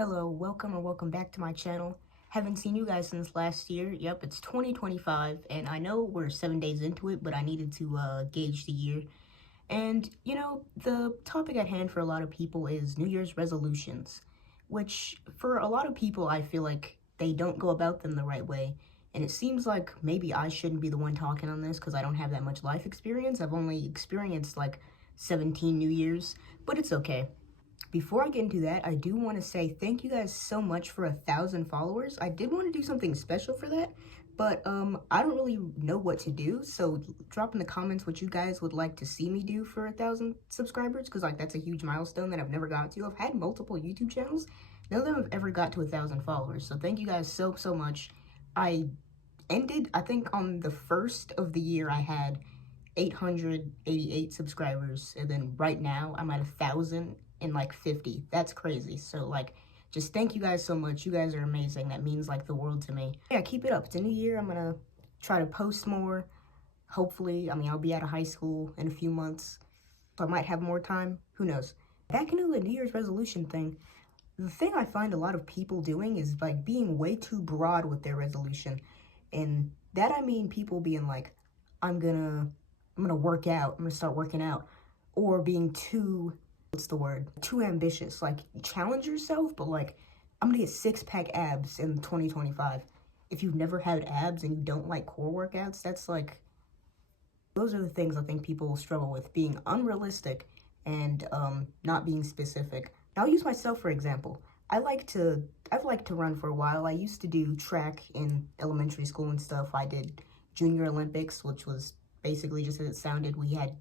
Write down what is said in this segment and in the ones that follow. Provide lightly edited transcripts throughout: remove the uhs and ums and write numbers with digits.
Hello, welcome or welcome back to my channel. Haven't seen you guys since last year. Yep, it's 2025, and I know we're 7 days into it, but I needed to gauge the year. And, the topic at hand for a lot of people is New Year's resolutions, which for a lot of people, I feel like they don't go about them the right way. And it seems like maybe I shouldn't be the one talking on this because I don't have that much life experience. I've only experienced like 17 New Year's, but it's okay. Before I get into that, I do want to say thank you guys so much for 1,000 followers. I did want to do something special for that, but I don't really know what to do. So drop in the comments what you guys would like to see me do for 1,000 subscribers, because like that's a huge milestone that I've never got to. I've had multiple YouTube channels, none of them have ever got to 1,000 followers. So thank you guys so much. I think on the first of the year I had 888 subscribers, and then right now I'm at 1,050. That's crazy. So like, just thank you guys so much. You guys are amazing. That means like the world to me. Yeah, keep it up. It's a new year. I'm gonna try to post more. Hopefully, I'll be out of high school in a few months, so I might have more time. Who knows? Back into the New Year's resolution thing. The thing I find a lot of people doing is like being way too broad with their resolution. And that I mean people being like, I'm gonna work out, I'm gonna start working out, or being too, too ambitious. Like, challenge yourself, but like, I'm gonna get six-pack abs in 2025. If you've never had abs and you don't like core workouts, that's like, those are the things I think people struggle with, being unrealistic and not being specific. I'll use myself for example. I've liked to run for a while. I used to do track in elementary school and stuff. I did Junior Olympics, which was basically just as it sounded. We had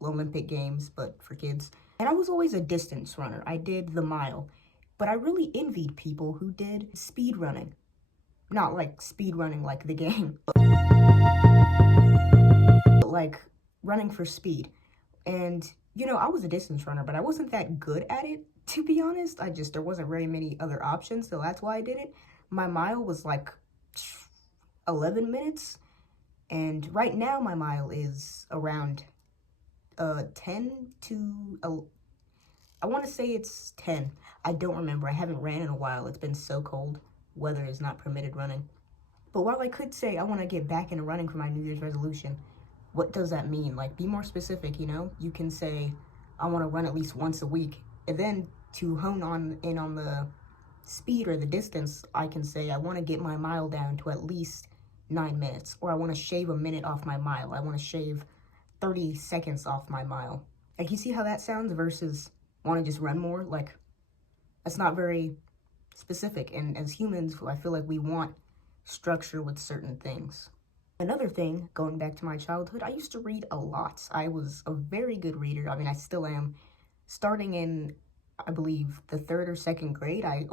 Olympic games, but for kids. And I was always a distance runner. I did the mile, but I really envied people who did speed running. Not like speed running like the game, but like running for speed. And I was a distance runner, but I wasn't that good at it, to be honest. There wasn't very many other options, so that's why I did it. My mile was like 11 minutes, and right now my mile is around 10 to, I want to say it's 10. I don't remember. I haven't ran in a while. It's been so cold. Weather is not permitted running. But while I could say I want to get back into running for my New Year's resolution, what does that mean? Like, be more specific, You can say, I want to run at least once a week. And then to hone in on the speed or the distance, I can say I want to get my mile down to at least 9 minutes. Or I want to shave a minute off my mile. I want to shave 30 seconds off my mile. Like, you see how that sounds versus want to just run more? Like, that's not very specific. And as humans, I feel like we want structure with certain things. Another thing, going back to my childhood, I used to read a lot. I was a very good reader. I still am. Starting in, I believe, the 3rd or 2nd grade, I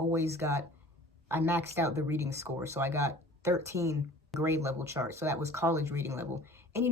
maxed out the reading score. So I got 13 grade level charts. So that was college reading level. And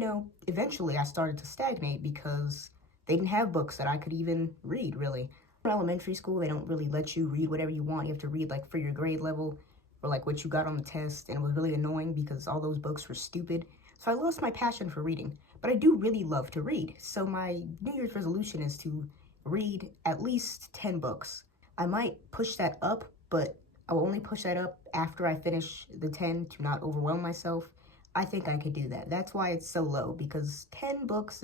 eventually I started to stagnate because they didn't have books that I could even read, really. In elementary school, they don't really let you read whatever you want. You have to read like for your grade level, or like what you got on the test, and it was really annoying because all those books were stupid. So I lost my passion for reading, but I do really love to read. So my New Year's resolution is to read at least 10 books. I might push that up, but I will only push that up after I finish the 10 to not overwhelm myself. I think I could do that. That's why it's so low, because 10 books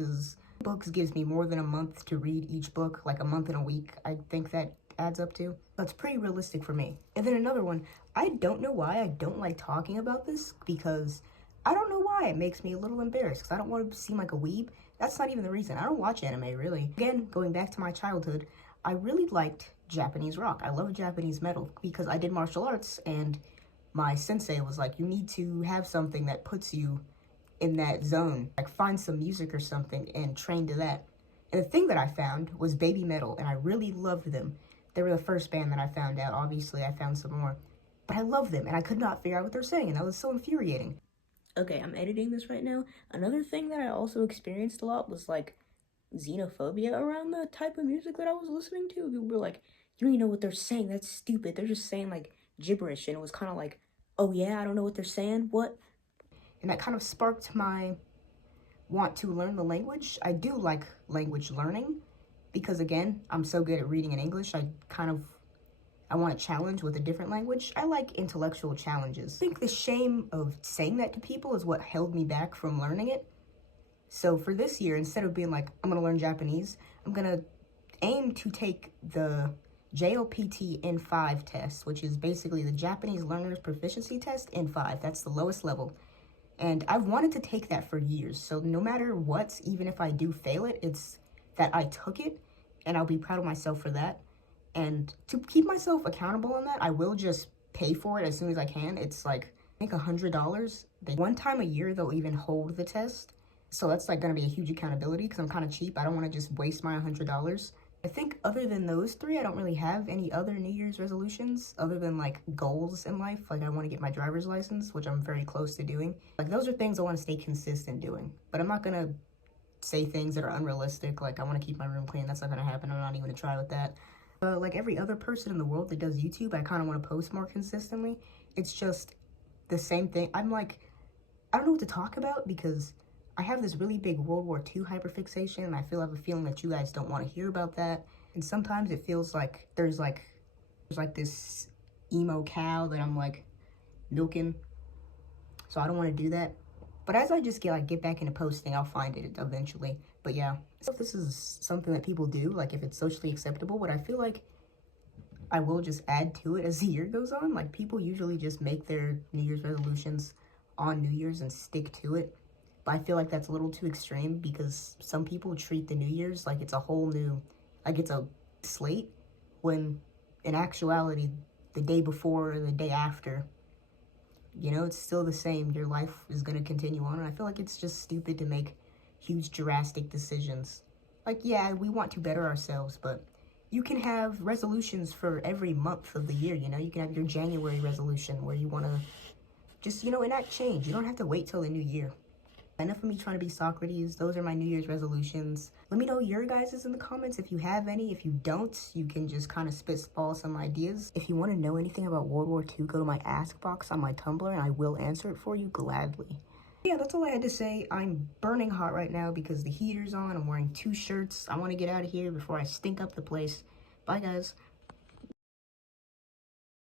gives me more than a month to read each book, like a month and a week. I think that adds up to. That's pretty realistic for me. And then another one, I don't know why I don't like talking about this, because I don't know why it makes me a little embarrassed, because I don't want to seem like a weeb. That's not even the reason. I don't watch anime, really. Again, going back to my childhood, I really liked Japanese rock. I love Japanese metal because I did martial arts, and my sensei was like, you need to have something that puts you in that zone. Like, find some music or something and train to that. And the thing that I found was baby metal, and I really loved them. They were the first band that I found out. Obviously, I found some more. But I loved them, and I could not figure out what they're saying, and that was so infuriating. Okay, I'm editing this right now. Another thing that I also experienced a lot was, like, xenophobia around the type of music that I was listening to. People were like, you don't even know what they're saying. That's stupid. They're just saying, like, gibberish. And it was kind of like, oh, yeah, I don't know what they're saying. What? And that kind of sparked my want to learn the language. I do like language learning because, again, I'm so good at reading in English. I want a challenge with a different language. I like intellectual challenges. I think the shame of saying that to people is what held me back from learning it. So for this year, instead of being like, I'm gonna learn Japanese, I'm gonna aim to take the JLPT N5 test, which is basically the Japanese Learner's Proficiency Test N5. That's the lowest level. And I've wanted to take that for years. So no matter what, even if I do fail it, it's that I took it, and I'll be proud of myself for that. And to keep myself accountable on that, I will just pay for it as soon as I can. It's like, I think $100. One time a year, they'll even hold the test. So that's like gonna be a huge accountability because I'm kind of cheap. I don't want to just waste my $100. I think other than those three, I don't really have any other New Year's resolutions other than like goals in life. Like I want to get my driver's license, which I'm very close to doing. Like those are things I want to stay consistent doing. But I'm not gonna say things that are unrealistic. Like I want to keep my room clean. That's not gonna happen. I'm not even gonna try with that. Like every other person in the world that does YouTube, I kind of want to post more consistently. It's just the same thing. I'm like, I don't know what to talk about because I have this really big World War II hyperfixation, and I have a feeling that you guys don't want to hear about that. And sometimes it feels like there's like this emo cow that I'm like milking. So I don't want to do that. But as I just get back into posting, I'll find it eventually. But yeah, so if this is something that people do, like if it's socially acceptable, but I feel like I will just add to it as the year goes on. Like people usually just make their New Year's resolutions on New Year's and stick to it. But I feel like that's a little too extreme because some people treat the New Year's like it's a whole new, like it's a slate, when in actuality, the day before or the day after, you know, it's still the same. Your life is going to continue on. And I feel like it's just stupid to make huge drastic decisions. Like, yeah, we want to better ourselves, but you can have resolutions for every month of the year, you know? You can have your January resolution where you want to just, you know, enact change. You don't have to wait till the new year. Enough of me trying to be Socrates. Those are my New Year's resolutions. Let me know your guys's in the comments if you have any. If you don't, you can just kind of spitball some ideas. If you want to know anything about World War II, go to my Ask box on my Tumblr and I will answer it for you gladly. Yeah, that's all I had to say. I'm burning hot right now because the heater's on. I'm wearing 2 shirts. I want to get out of here before I stink up the place. Bye, guys.